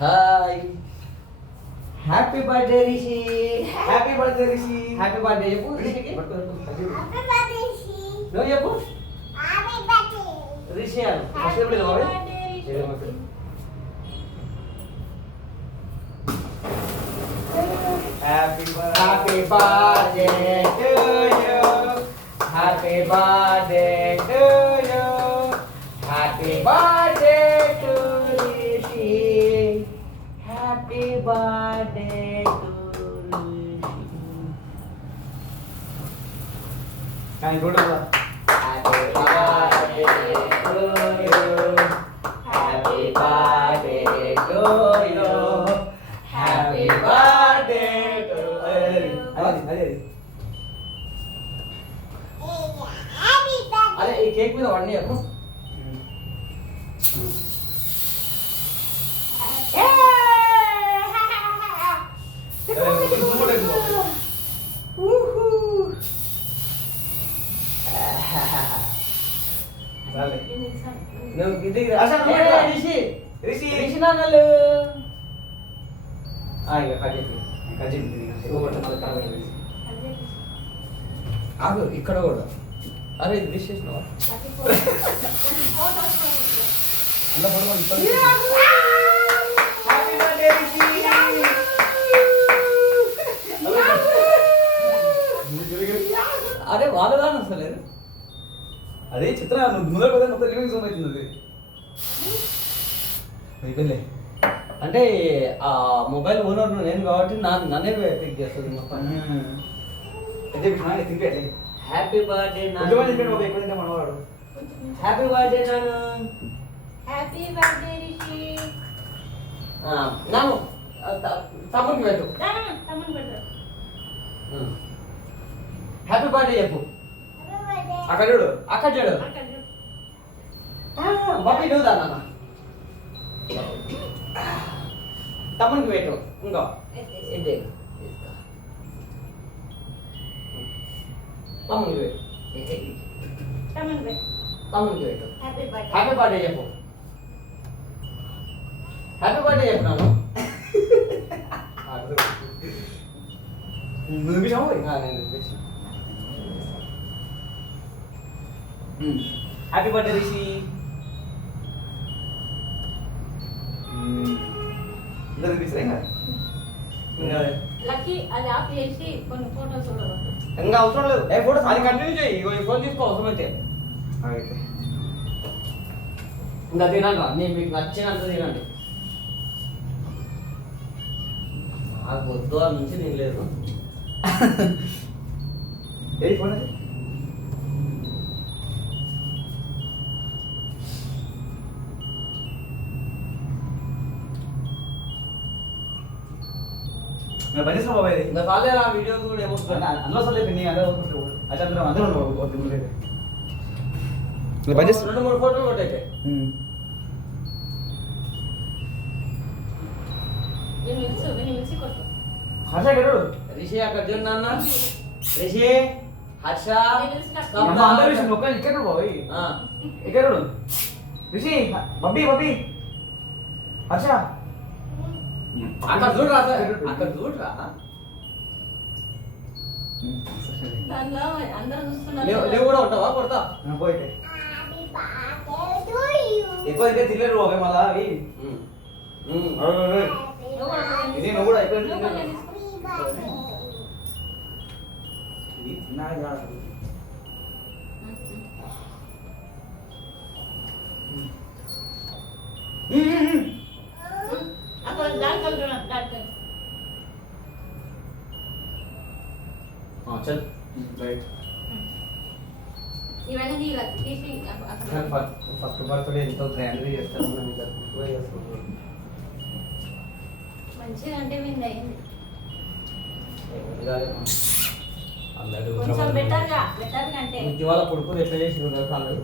Hi. Happy birthday Rishi. Happy birthday Rishi. Happy birthday చెప్పు రిషికి. నువ్వు చెప్పు రిషి అను. ఫస్ట్ ఎప్పుడు బాబాయ్ happy happy birthday to you. Happy birthday to you. Happy birthday to Rishi. Happy birthday to Rishi. కానీ good Happy birthday to you. Happy birthday to you. Happy birthday to you. అదే అదే ఈ కేక్ మీద వన్ ఇయర్ నువ్వు గిద్దికి రా. అసలు నువ్వు ఏ, రా. రిషి రిషి రిషి నాన్నలు ఇక కట్ ఆగు ఇక్కడ కూడా అరే ఇది రిషి చేసినావా అలా పడమని ఇక్కడ హ్యాపీ బర్త్డే రిషి. అరే వాళ్ళ దాని అసలు అదే చిత్ర నువ్వు ముందర పోతే మొత్తం లివింగ్ జోన్ అవుతుంది అది వెళ్ళే అంటే ఆ మొబైల్ ఓనర్ నేను కాబట్టి నన్నే పిక్ చేస్తుంది మొత్తం అయితే తింపే హ్యాపీ బర్త్డే కొంచెం తింపాడు బాబు ఎక్కువ తింటే మనవాడు హ్యాపీ బర్త్డే నాన్న హ్యాపీ బర్త్డే రిషి. నాను తమ్ముడికి పెట్టు తమ్ముని పెడతారు. హ్యాపీ బర్త్డే చెప్పు అక్కడ చూడు అక్కడ చూడు అక్కడ చూడు. బాబీ నువ్వు దా నాన్న తమ్మునికి పెట్టు ఇంకో ఇదే తమ్మునికి పెట్టు తమ్ముని పెట్టు. తమ్మునికి పెట్టు హ్యాపీ బర్త్డే. హ్యాపీ బర్త్డే చెప్పు హ్యాపీ బర్త్డే చెప్పు నాను నువ్వు తినిపించావు నేను హ్యాపీ బర్త్డే రిషి ఇద్దరు తినిపిస్తారా ఇంకా లక్కీ అది ఆఫ్ చేసి కొన్ని ఫోటోస్ కూడా పెట్టు. ఇంకా అవసరం లేదు ఏ ఫోటో అది కంటిన్యూ చేయి ఇగో ఈ ఫోన్ తీసుకో అవసరం అయితే అయితే ఇంకా తినండి రా నేను మీకు నచ్చినంత తినండి నాకు వద్దు అని నుంచి తినలేదు ఏ ఫోన్ అది పని చేసిన బాబాయ్ ఇంకా చాలే ఆ వీడియో కూడా ఏమొస్తుంది అందులో అసలు లేదు నేను అదే అయితే అందరూ పని చేస్తా 2-3 ఫోటోలు కొట్టయితే నేను మిక్సీ కొట్టు. హర్ష గరుడు రిషి అక్కడ చూడు నాన్న రిషి హర్ష అమ్మ అందరూ విషయం ఒక్క ఇక్కడ బాబాయ్ ఆ, ఇక్కడ రిషి బబ్బీ బబ్బీ హర్ష అక్కడ చూడరా అక్కడ చూడరా దాంట్లో అందరూ చూస్తున్నారు. లేవు కూడా ఉంటావా కొడతా పోయితే ఎక్కువ ఇంకా తినలేరు బాబాయ్ మళ్ళా అవి నువ్వు కూడా కొంచెం ఇది నువ్వు కూడా అయిపోయింది నువ్వు కొంచెం తీసుకో. ఇది తిన్నాక కాదు. అక్కడ దాంట్లో చూడండి దాంట్లో. చల్ రైట్ ఇవన్నీ తీసి అక్కడ ఫస్ట్ బర్త్డే ఎంతో గ్రాండ్గా చేస్తాను మనం ఇంకా సింపుల్గా చేసుకుంటాం మంచిగా అంటే వింది అయింది. అందరూ కొంచెం బెటర్గా అంటే ఉద్యోగాల కొడుకులు ఎట్లా చేసిన అందరూ